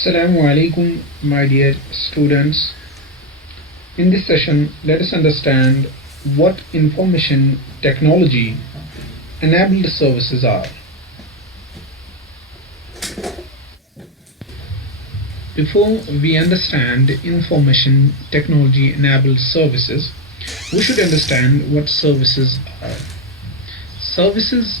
Assalamu alaikum, my dear students. In this session, let us understand what information technology enabled services are. Before we understand information technology enabled services, we should understand what services are. Services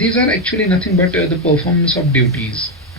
these are actually nothing but the performance of duties.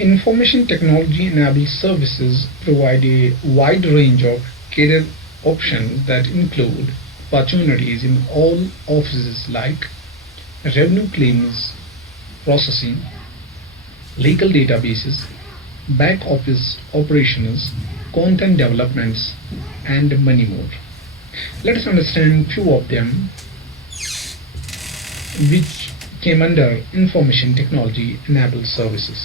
Information technology enabled services provide a wide range of career options that include opportunities in all offices like revenue claims processing, legal databases, back office operations, content developments, and many more. Let us understand few of them which came under information technology enabled services.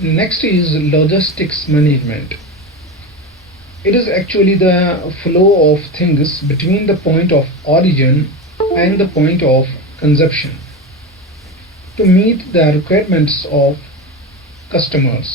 Next is logistics management. It is actually the flow of things between the point of origin and the point of consumption to meet the requirements of customers.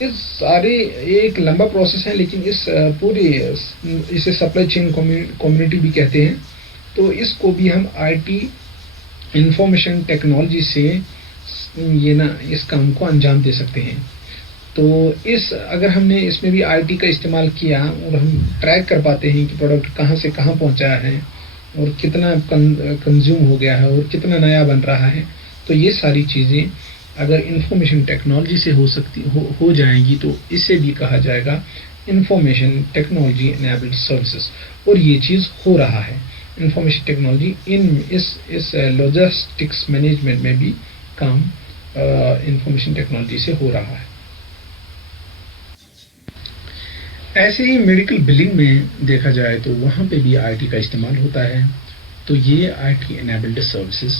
اس سارے یہ ایک لمبا process ہے، لیکن اس پورے اسے supply chain community بھی کہتے ہیں، تو اس کو بھی ہم آئی ٹی انفارمیشن ٹیکنالوجی سے یہ نا اس کام کو انجام دے سکتے ہیں. تو اگر ہم نے اس میں بھی آئی ٹی کا استعمال کیا اور ہم ٹریک کر پاتے ہیں کہ پروڈکٹ کہاں سے کہاں پہنچا ہے اور کتنا کنزیوم ہو گیا ہے اور کتنا نیا بن رہا ہے، تو یہ ساری چیزیں اگر انفارمیشن ٹیکنالوجی سے ہو جائیں گی تو اسے بھی کہا جائے گا انفارمیشن ٹیکنالوجی انیبلڈ سروسز. اور یہ چیز ہو رہا ہے. انفارمیشن ٹیکنالوجی اس لاجسٹکس مینجمنٹ میں بھی کام انفارمیشن ٹیکنالوجی سے ہو رہا ہے. ایسے ہی میڈیکل بلنگ میں دیکھا جائے تو وہاں پہ بھی آئی ٹی کا استعمال ہوتا ہے. تو یہ آئی ٹی انیبلڈ سروسز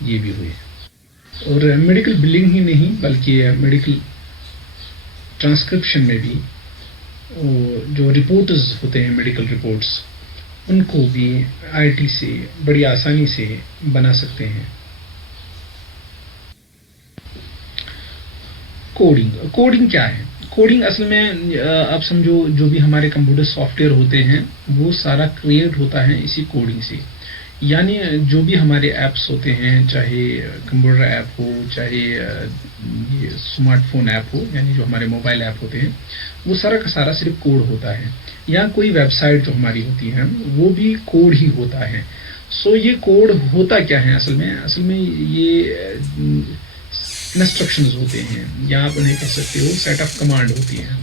یہ بھی ہوئے. اور میڈیکل بلنگ ہی نہیں بلکہ میڈیکل ٹرانسکرپشن میں بھی جو رپورٹز ہوتے ہیں، میڈیکل رپورٹس، ان کو بھی آئی ٹی سے بڑی آسانی سے بنا سکتے ہیں. کوڈنگ کیا ہے؟ کوڈنگ اصل میں آپ سمجھو جو بھی ہمارے کمپیوٹر سافٹ ویئر ہوتے ہیں وہ سارا کریٹ ہوتا ہے اسی کوڈنگ سے. یعنی جو بھی ہمارے ایپس ہوتے ہیں، چاہے کمپیوٹر ایپ ہو، چاہے یہ اسمارٹ فون ایپ ہو، یعنی جو ہمارے موبائل ایپ ہوتے ہیں، وہ سارا کا سارا صرف کوڈ ہوتا ہے. یا کوئی ویب سائٹ جو ہماری ہوتی ہے وہ بھی کوڈ ہی ہوتا ہے. سو یہ کوڈ ہوتا کیا ہے اصل میں یہ انسٹرکشنز ہوتے ہیں، یا آپ انہیں کہہ سکتے ہو سیٹ آف کمانڈ ہوتی ہیں،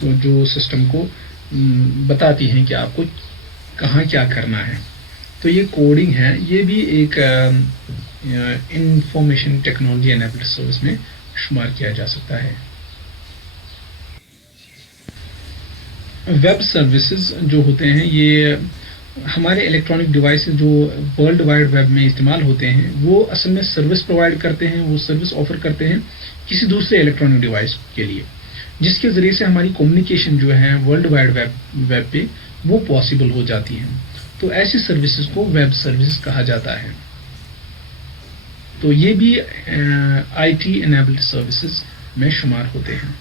تو جو سسٹم کو بتاتی ہیں کہ آپ کو کہاں کیا کرنا ہے. تو یہ کوڈنگ ہے، یہ بھی ایک انفارمیشن ٹیکنالوجی انیبلڈ سروس میں شمار کیا جا سکتا ہے. ویب سروسز جو ہوتے ہیں یہ ہمارے الیکٹرانک ڈیوائسز جو ورلڈ وائڈ ویب میں استعمال ہوتے ہیں، وہ اصل میں سروس پرووائڈ کرتے ہیں، وہ سروس آفر کرتے ہیں کسی دوسرے الیکٹرانک ڈیوائس کے لیے، جس کے ذریعے سے ہماری کمیونیکیشن جو ہے ورلڈ وائڈ ویب پہ وہ پاسبل ہو جاتی ہے. تو ایسی سروسز کو ویب سروسز کہا جاتا ہے. تو یہ بھی آئی ٹی انیبلڈ سروسز میں شمار ہوتے ہیں،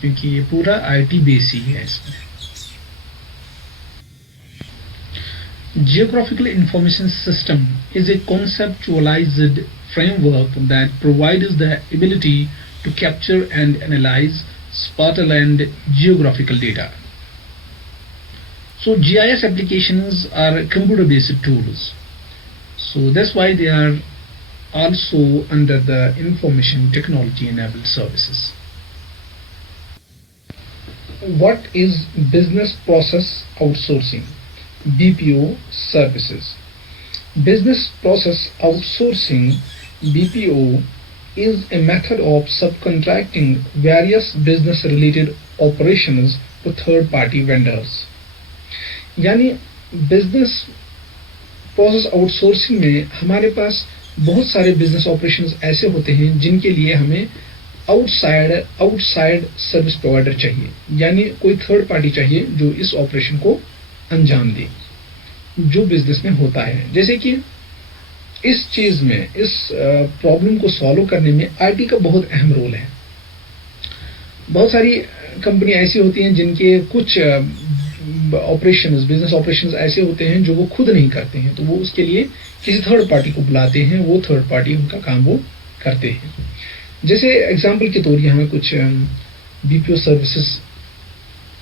کیونکہ یہ پورا آئی ٹی بیس ہی ہے. اس میں Geographical Information System is a conceptualized framework that provides the ability to capture and analyze spatial and geographical data. So GIS applications are computer-based tools. So that's why they are also under the Information Technology Enabled Services. What is Business Process Outsourcing? BPO services. Business process outsourcing (BPO) is a method of subcontracting various business related operations to third party vendors. یعنی business process out sourcing میں ہمارے پاس بہت سارے business operations ایسے ہوتے ہیں جن کے لیے ہمیں آؤٹ سائڈ سروس پرووائڈر چاہیے، یعنی کوئی تھرڈ پارٹی چاہیے جو اس آپریشن کو انجام دے جو بزنس میں ہوتا ہے. جیسے کہ اس چیز میں اس پرابلم کو سالو کرنے میں آئی ٹی کا بہت اہم رول ہے. بہت ساری کمپنی ایسی ہوتی ہیں جن کے کچھ بزنس آپریشنز ایسے ہوتے ہیں جو وہ خود نہیں کرتے ہیں، تو وہ اس کے لیے کسی تھرڈ پارٹی کو بلاتے ہیں، وہ تھرڈ پارٹی ان کا کام وہ کرتے ہیں. جیسے ایگزامپل کے طور یہاں کچھ بی پی او سروسز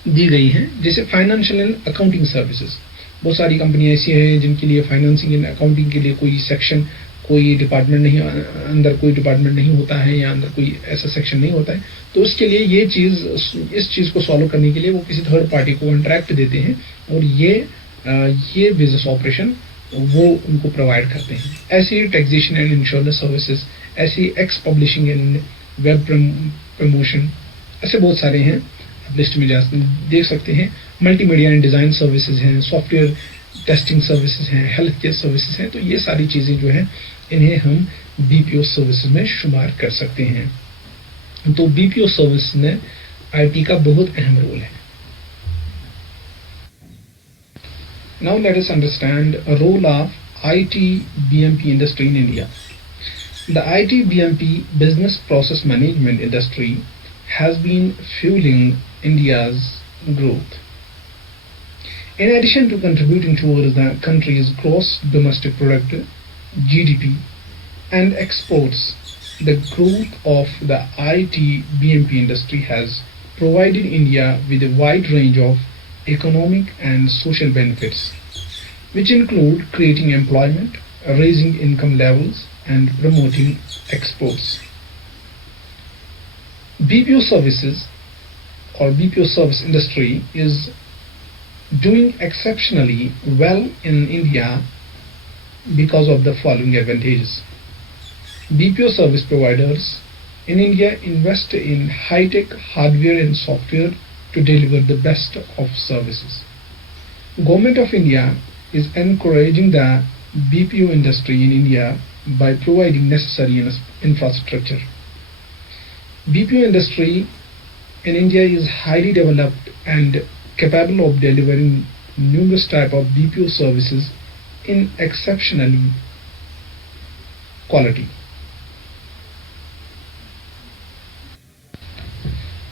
دی گئی ہیں، جیسے فائنینشیل اینڈ اکاؤنٹنگ سروسز. بہت ساری کمپنی ایسی ہیں جن کے لیے فائنینسنگ اینڈ اکاؤنٹنگ کے لیے کوئی سیکشن، کوئی ڈپارٹمنٹ نہیں، اندر کوئی ڈپارٹمنٹ نہیں ہوتا ہے یا اندر کوئی ایسا سیکشن نہیں ہوتا ہے. تو اس کے لیے اس چیز کو سالو کرنے کے لیے وہ کسی تھرڈ پارٹی کو کانٹریکٹ دیتے ہیں اور یہ بزنس آپریشن وہ ان کو پرووائڈ کرتے ہیں. ایسی ٹیکسیشن اینڈ انشورنس سروسز، ایسی x publishing and web promotion, ایسے بہت سارے ہیں، آپ لسٹ میں دیکھ سکتے ہیں. Multi media and design services ہیں، سافٹ ویئر ٹیسٹنگ سروسز ہیں، ہیلتھ کیئر سروسز ہیں. تو یہ ساری چیزیں جو ہیں انہیں ہم بی پی او سروسز میں شمار کر سکتے ہیں. تو بی پی او سروس میں آئی ٹی کا بہت اہم رول ہے. Now let us understand a role of IT BMP industry in India. The IT BMP business process management industry has been fueling India's growth. In addition to contributing towards the country's gross domestic product (GDP) and exports, the growth of the IT BMP industry has provided India with a wide range of economic and social benefits, which include creating employment, raising income levels, and promoting exports. BPO services or BPO service industry is doing exceptionally well in India because of the following advantages. BPO service providers in India invest in high-tech hardware and software to deliver the best of services. Government of India is encouraging the BPO industry in India by providing necessary infrastructure. BPO industry in India is highly developed and capable of delivering numerous type of BPO services in exceptional quality.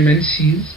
MNCs.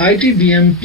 ITBMP